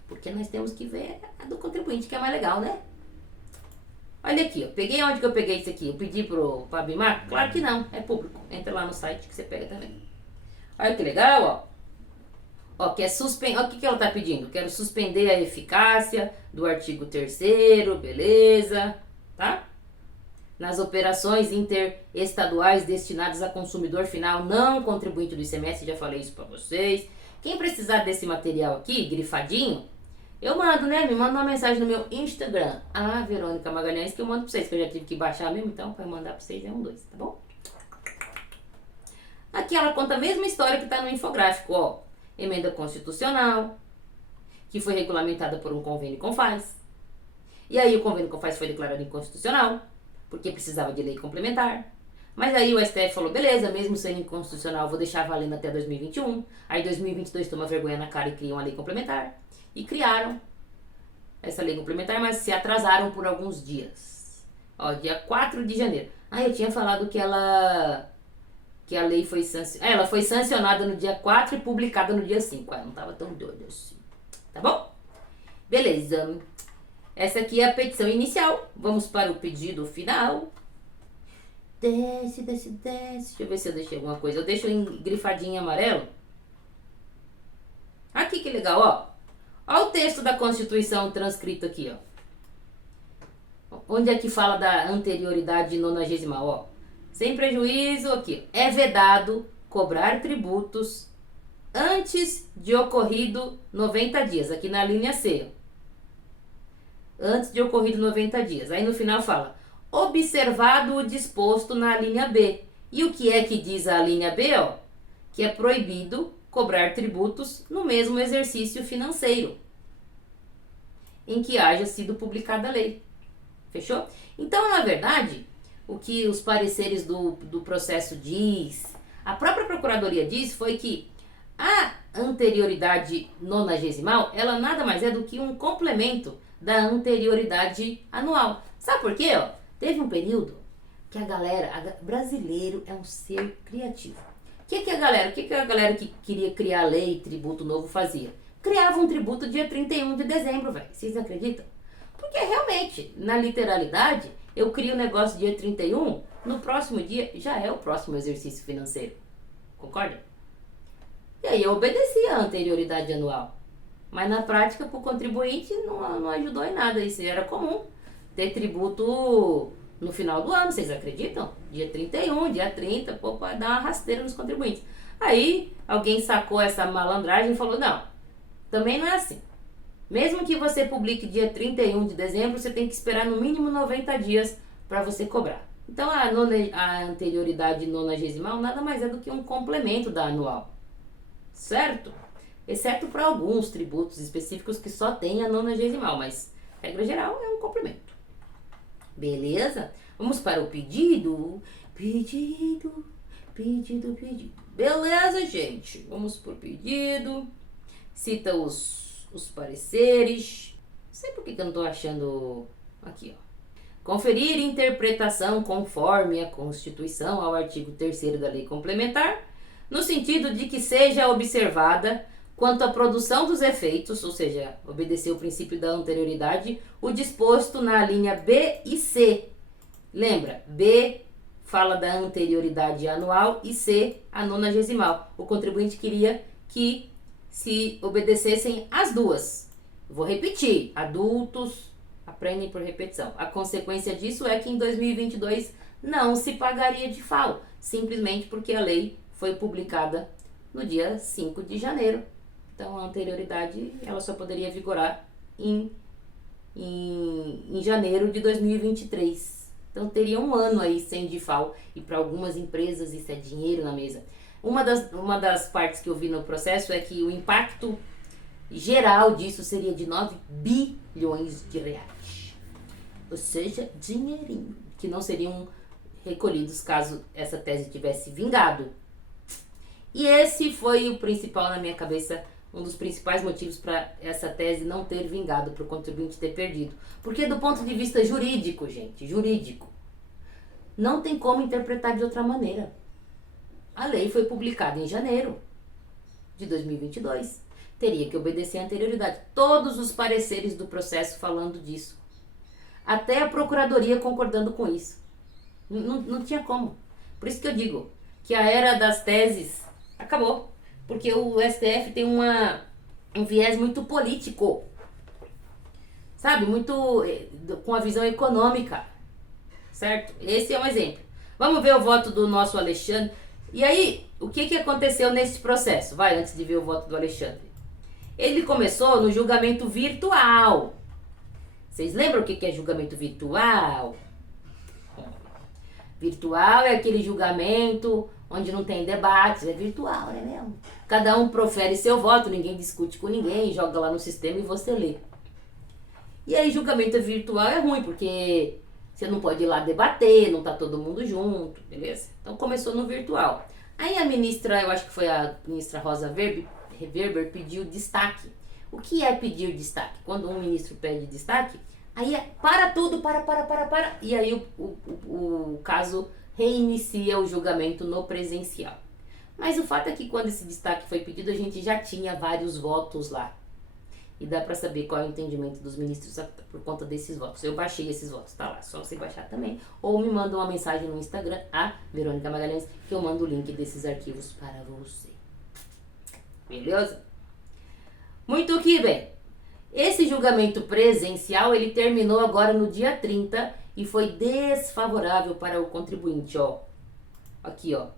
Porque nós temos que ver a do contribuinte, que é mais legal, né? Olha aqui, ó. Peguei onde que eu peguei isso aqui? Eu pedi pro Abimar? Claro que não, é público. Entra lá no site que você pega também. Olha que legal, ó. Ó, quer suspender. Olha o que ela tá pedindo. Quero suspender a eficácia do artigo 3º, beleza, tá? Nas operações interestaduais destinadas a consumidor final não contribuinte do ICMS, já falei isso pra vocês. Quem precisar desse material aqui, grifadinho, eu mando, né? Me manda uma mensagem no meu Instagram, a Verônica Magalhães, que eu mando pra vocês, que eu já tive que baixar mesmo, então pra eu mandar pra vocês é 2, tá bom? Aqui ela conta a mesma história que tá no infográfico, ó. Emenda constitucional, que foi regulamentada por um convênio CONFAS. E aí o convênio CONFAS foi declarado inconstitucional, porque precisava de lei complementar. Mas aí o STF falou, beleza, mesmo sendo inconstitucional, vou deixar valendo até 2021. Aí 2022 toma vergonha na cara e cria uma lei complementar. E criaram essa lei complementar, mas se atrasaram por alguns dias. Ó, dia 4 de janeiro. Ah, eu tinha falado que a lei foi sancionada. Ela foi sancionada no dia 4 e publicada no dia 5. Não tava tão doida assim. Tá bom? Beleza. Essa aqui é a petição inicial. Vamos para o pedido final. Desce, desce, desce. Deixa eu ver se eu deixei alguma coisa. Eu deixo em grifadinho amarelo. Aqui que legal, ó. Ó o texto da Constituição transcrito aqui, ó. Onde é que fala da anterioridade nonagesimal, ó. Sem prejuízo, aqui. É vedado cobrar tributos antes de ocorrido 90 dias. Aqui na linha C, ó. Antes de ocorrido 90 dias. Aí no final fala, observado o disposto na linha B. E o que é que diz a linha B, ó? Que é proibido cobrar tributos no mesmo exercício financeiro em que haja sido publicada a lei. Fechou? Então, na verdade, o que os pareceres do processo diz, a própria Procuradoria diz, foi que a anterioridade nonagesimal, ela nada mais é do que um complemento da anterioridade anual. Sabe por quê? Ó? Teve um período que brasileiro é um ser criativo. O que a galera que queria criar lei, tributo novo fazia? Criava um tributo dia 31 de dezembro, velho. Vocês acreditam? Porque realmente, na literalidade, eu crio o negócio dia 31, no próximo dia já é o próximo exercício financeiro. Concorda? E aí eu obedeci a anterioridade anual. Mas na prática, para o contribuinte, não ajudou em nada. Isso era comum. Ter tributo no final do ano, vocês acreditam? Dia 31, dia 30, pô, vai dar uma rasteira nos contribuintes. Aí alguém sacou essa malandragem e falou, não, também não é assim. Mesmo que você publique dia 31 de dezembro, você tem que esperar no mínimo 90 dias para você cobrar. Então a anterioridade nonagesimal nada mais é do que um complemento da anual. Certo? Exceto para alguns tributos específicos que só tem a nonagesimal, mas regra geral é um complemento. Beleza? Vamos para o pedido. Pedido. Beleza, gente? Vamos pro pedido. Cita os pareceres. Não sei por que eu não tô achando... Aqui, ó. Conferir interpretação conforme a Constituição ao artigo 3º da Lei Complementar, no sentido de que seja observada, quanto à produção dos efeitos, ou seja, obedecer o princípio da anterioridade, o disposto na linha B e C. Lembra, B fala da anterioridade anual e C, a nonagesimal. O contribuinte queria que se obedecessem as duas. Vou repetir, adultos aprendem por repetição. A consequência disso é que em 2022 não se pagaria de FAO, simplesmente porque a lei foi publicada no dia 5 de janeiro Então a anterioridade ela só poderia vigorar em janeiro de 2023. Então teria um ano aí sem DIFAL, e para algumas empresas isso é dinheiro na mesa. Uma das partes que eu vi no processo é que o impacto geral disso seria de 9 bilhões de reais. Ou seja, dinheirinho, que não seriam recolhidos caso essa tese tivesse vingado. E esse foi o principal na minha cabeça, um dos principais motivos para essa tese não ter vingado, para o contribuinte ter perdido. Porque do ponto de vista jurídico, gente, jurídico, não tem como interpretar de outra maneira. A lei foi publicada em janeiro de 2022. Teria que obedecer à anterioridade. Todos os pareceres do processo falando disso. Até a procuradoria concordando com isso. Não tinha como. Por isso que eu digo que a era das teses acabou. Porque o STF tem um viés muito político. Sabe? Muito com a visão econômica. Certo? Esse é um exemplo. Vamos ver o voto do nosso Alexandre. E aí, o que aconteceu nesse processo? Vai, antes de ver o voto do Alexandre. Ele começou no julgamento virtual. Vocês lembram o que é julgamento virtual? Virtual é aquele julgamento onde não tem debates, é virtual, né mesmo? Cada um profere seu voto, ninguém discute com ninguém, joga lá no sistema e você lê. E aí julgamento virtual é ruim, porque você não pode ir lá debater, não tá todo mundo junto, beleza? Então começou no virtual. Aí a ministra, eu acho que foi a ministra Rosa Weber, pediu destaque. O que é pedir destaque? Quando um ministro pede destaque, aí é para tudo, para. E aí o caso reinicia o julgamento no presencial. Mas o fato é que quando esse destaque foi pedido, a gente já tinha vários votos lá. E dá pra saber qual é o entendimento dos ministros por conta desses votos. Eu baixei esses votos, tá lá, só você baixar também. Ou me manda uma mensagem no Instagram, a Verônica Magalhães, que eu mando o link desses arquivos para você. Beleza? Muito que bem. Esse julgamento presencial, ele terminou agora no dia 30 e foi desfavorável para o contribuinte, ó. Aqui, ó.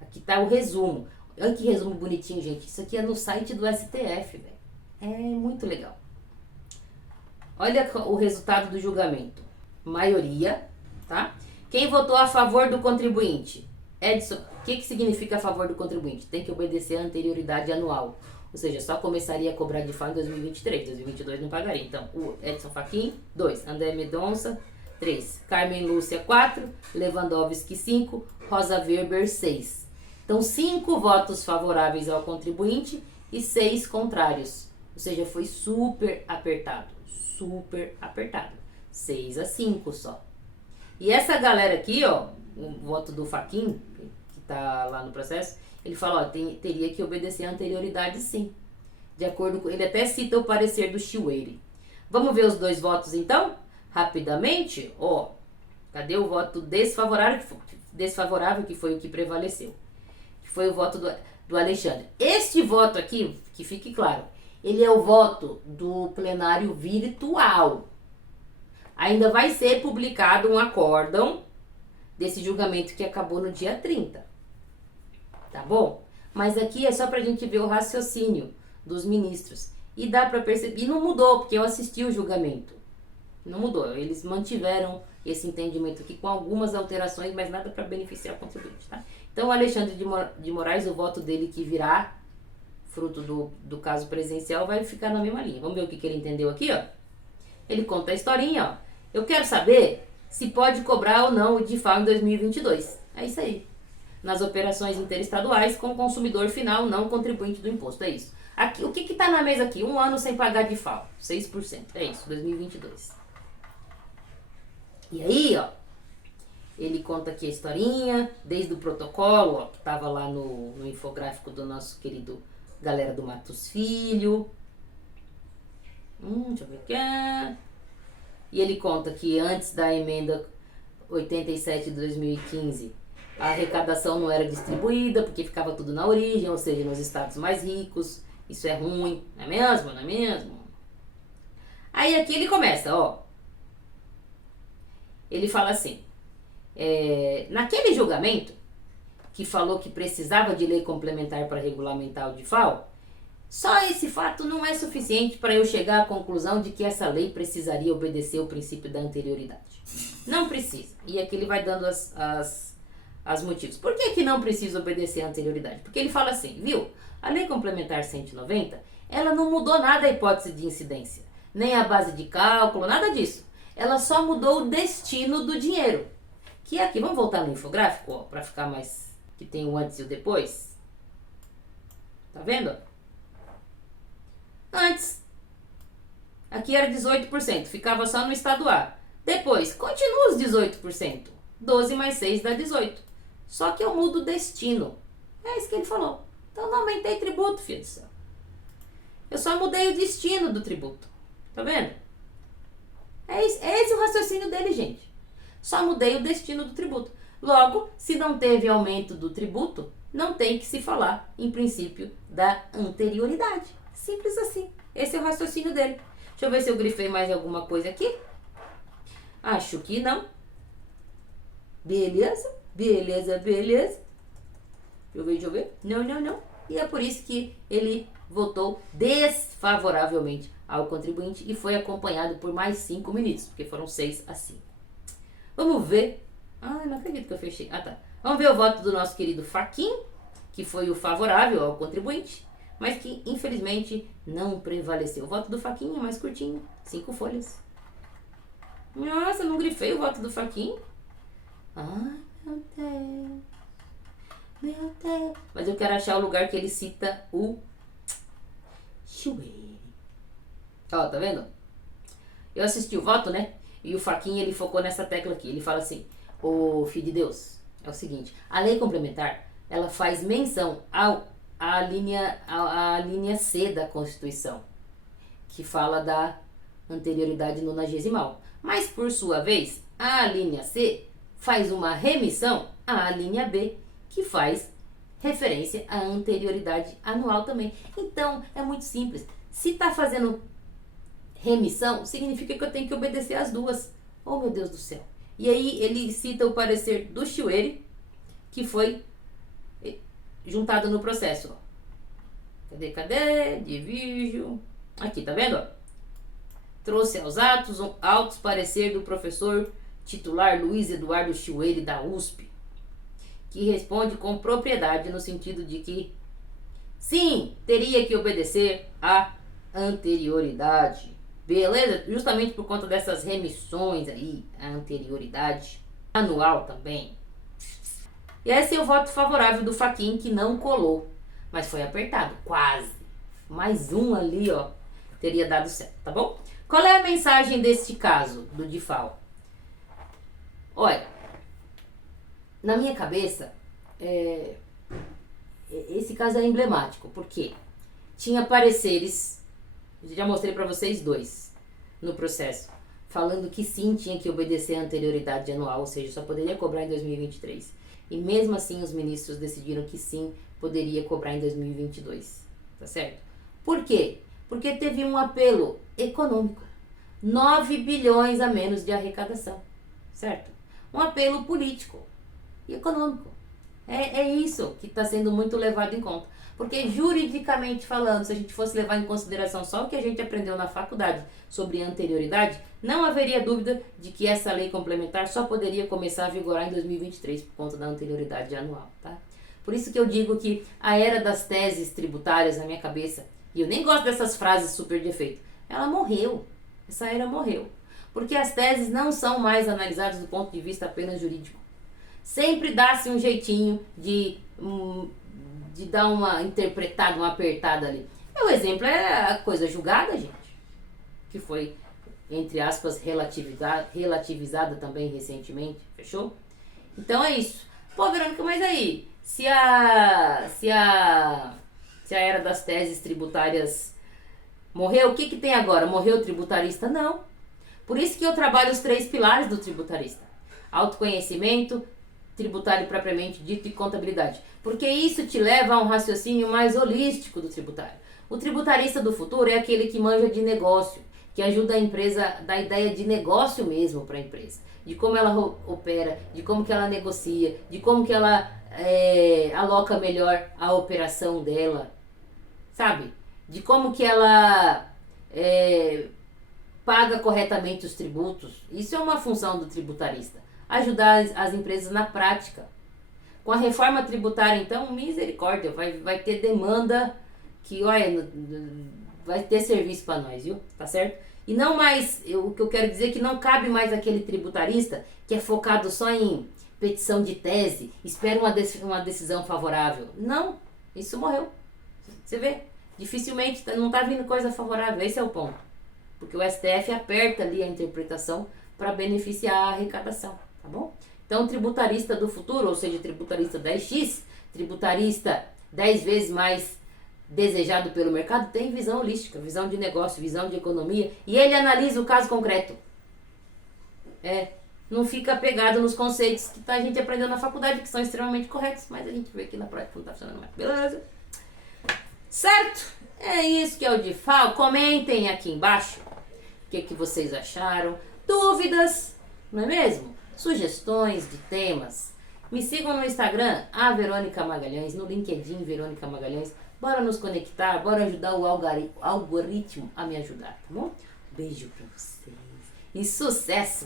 Aqui tá o resumo. Olha que resumo bonitinho, gente. Isso aqui é no site do STF, velho. É muito legal. Olha o resultado do julgamento. Maioria, tá? Quem votou a favor do contribuinte? Edson, o que significa a favor do contribuinte? Tem que obedecer a anterioridade anual. Ou seja, só começaria a cobrar DIFAL em 2023. 2022 não pagaria. Então, o Edson Fachin, 2. André Mendonça, 3. Carmen Lúcia, 4. Lewandowski, 5. Rosa Weber, 6. Então, 5 votos favoráveis ao contribuinte e 6 contrários. Ou seja, foi super apertado. Super apertado. 6-5 só. E essa galera aqui, ó, o voto do Fachin, que tá lá no processo, ele fala, ó, teria que obedecer a anterioridade sim. De acordo com... Ele até cita o parecer do Chiueri. Vamos ver os dois votos então? Rapidamente, ó. Cadê o voto desfavorável, que foi o que prevaleceu? Que foi o voto do Alexandre. Este voto aqui, que fique claro, ele é o voto do plenário virtual. Ainda vai ser publicado um acórdão desse julgamento que acabou no dia 30. Tá bom? Mas aqui é só pra gente ver o raciocínio dos ministros. E dá pra perceber, e não mudou, porque eu assisti o julgamento. Não mudou, eles mantiveram esse entendimento aqui com algumas alterações, mas nada para beneficiar o contribuinte, tá? Então o Alexandre de Moraes, o voto dele que virá fruto do caso presencial, vai ficar na mesma linha. Vamos ver o que ele entendeu aqui, ó. Ele conta a historinha, ó. Eu quero saber se pode cobrar ou não o DIFAL em 2022. É isso aí. Nas operações interestaduais com o consumidor final não contribuinte do imposto. É isso. Aqui, o que está na mesa aqui? 1 ano sem pagar DIFAL. 6%. É isso, 2022. E aí, ó. Ele conta aqui a historinha, desde o protocolo, ó, que estava lá no infográfico do nosso querido galera do Matos Filho. Deixa eu ver aqui. E ele conta que antes da emenda 87 de 2015, a arrecadação não era distribuída, porque ficava tudo na origem, ou seja, nos estados mais ricos. Isso é ruim, não é mesmo? Não é mesmo? Aí aqui ele começa, ó. Ele fala assim, naquele julgamento, que falou que precisava de lei complementar para regulamentar o DIFAL, Só esse fato não é suficiente para eu chegar à conclusão de que essa lei precisaria obedecer o princípio da anterioridade. Não precisa. E aqui ele vai dando as motivos. Por que não precisa obedecer à anterioridade? Porque ele fala assim, viu? A Lei Complementar 190, ela não mudou nada a hipótese de incidência, nem a base de cálculo, nada disso. Ela só mudou o destino do dinheiro. Que aqui, vamos voltar no infográfico, para ficar mais, que tem o antes e o depois. Tá vendo? Antes, aqui era 18%, ficava só no estado A. Depois, continua os 18%. 12 mais 6 dá 18. Só que eu mudo o destino. É isso que ele falou. Então não aumentei tributo, filho do céu. Eu só mudei o destino do tributo. Tá vendo? É esse o raciocínio dele, gente. Só mudei o destino do tributo. Logo, se não teve aumento do tributo, não tem que se falar em princípio da anterioridade. Simples assim. Esse é o raciocínio dele. Deixa eu ver se eu grifei mais alguma coisa aqui. Acho que não. Beleza, beleza, beleza. Deixa eu ver. Não. E é por isso que ele votou desfavoravelmente ao contribuinte e foi acompanhado por mais 5 ministros, porque foram 6 a 5. Vamos ver. Não acredito que eu fechei. Tá. Vamos ver o voto do nosso querido Fachin, que foi o favorável ao contribuinte, mas que infelizmente não prevaleceu. O voto do Fachin é mais curtinho, 5 folhas. Nossa, não grifei o voto do Fachin. Meu Deus. Meu Deus. Mas eu quero achar o lugar que ele cita o Chueire. Tá vendo? Eu assisti o voto, né? E o Fachin, ele focou nessa tecla aqui. Ele fala assim, ô filho de Deus, é o seguinte, a lei complementar, ela faz menção à linha C da Constituição, que fala da anterioridade nonagesimal. Mas, por sua vez, a linha C faz uma remissão à linha B, que faz referência à anterioridade anual também. Então, é muito simples. Se está fazendo remissão, significa que eu tenho que obedecer as duas. Oh, meu Deus do céu. E aí, ele cita o parecer do Chueire, que foi juntado no processo. Cadê? Divijo. Aqui, tá vendo? Trouxe aos autos parecer do professor titular Luiz Eduardo Chueire da USP, que responde com propriedade no sentido de que sim, teria que obedecer à anterioridade. Beleza? Justamente por conta dessas remissões aí, a anterioridade anual também. E esse é o voto favorável do Fachin, que não colou, mas foi apertado, quase. Mais um ali, ó, teria dado certo, tá bom? Qual é a mensagem deste caso do DIFAL? Olha, na minha cabeça, esse caso é emblemático, porque tinha pareceres, já mostrei para vocês 2 no processo, falando que sim, tinha que obedecer a anterioridade anual, ou seja, só poderia cobrar em 2023. E mesmo assim os ministros decidiram que sim, poderia cobrar em 2022, tá certo? Por quê? Porque teve um apelo econômico, 9 bilhões a menos de arrecadação, certo? Um apelo político e econômico. É isso que está sendo muito levado em conta. Porque juridicamente falando, se a gente fosse levar em consideração só o que a gente aprendeu na faculdade sobre anterioridade, não haveria dúvida de que essa lei complementar só poderia começar a vigorar em 2023 por conta da anterioridade anual, tá? Por isso que eu digo que a era das teses tributárias na minha cabeça, e eu nem gosto dessas frases super de efeito, ela morreu. Essa era morreu. Porque as teses não são mais analisadas do ponto de vista apenas jurídico. Sempre dá-se um jeitinho de dar uma interpretada, uma apertada ali. O exemplo é a coisa julgada, gente, que foi, entre aspas, relativizada também recentemente, fechou? Então é isso. Pô, Verônica, mas aí, se a era das teses tributárias morreu, o que tem agora? Morreu o tributarista? Não. Por isso que eu trabalho os 3 pilares do tributarista: autoconhecimento, tributário propriamente dito e contabilidade. Porque isso te leva a um raciocínio mais holístico do tributário. O tributarista do futuro é aquele que manja de negócio, que ajuda a empresa, dá ideia de negócio mesmo para a empresa, de como ela opera, de como que ela negocia, de como que ela aloca melhor a operação dela, sabe? de como que ela paga corretamente os tributos. Isso é uma função do tributarista. Ajudar as empresas na prática. Com a reforma tributária, então, misericórdia, vai ter demanda que, olha, vai ter serviço para nós, viu? Tá certo? E não mais, o que eu quero dizer é que não cabe mais aquele tributarista que é focado só em petição de tese, espera uma decisão favorável. Não, isso morreu. Você vê? Dificilmente não tá vindo coisa favorável, esse é o ponto. Porque o STF aperta ali a interpretação para beneficiar a arrecadação, tá bom? Então, tributarista do futuro, ou seja, tributarista 10x, tributarista 10 vezes mais desejado pelo mercado, tem visão holística, visão de negócio, visão de economia, e ele analisa o caso concreto. Não fica apegado nos conceitos que a gente aprendeu na faculdade, que são extremamente corretos, mas a gente vê aqui na prática não tá funcionando mais. Beleza? Certo? É isso que é o DIFAL. Comentem aqui embaixo o que vocês acharam. Dúvidas, não é mesmo? Sugestões de temas. Me sigam no Instagram, a Verônica Magalhães, no LinkedIn, Verônica Magalhães. Bora nos conectar, bora ajudar o algoritmo a me ajudar, tá bom? Beijo pra vocês e sucesso!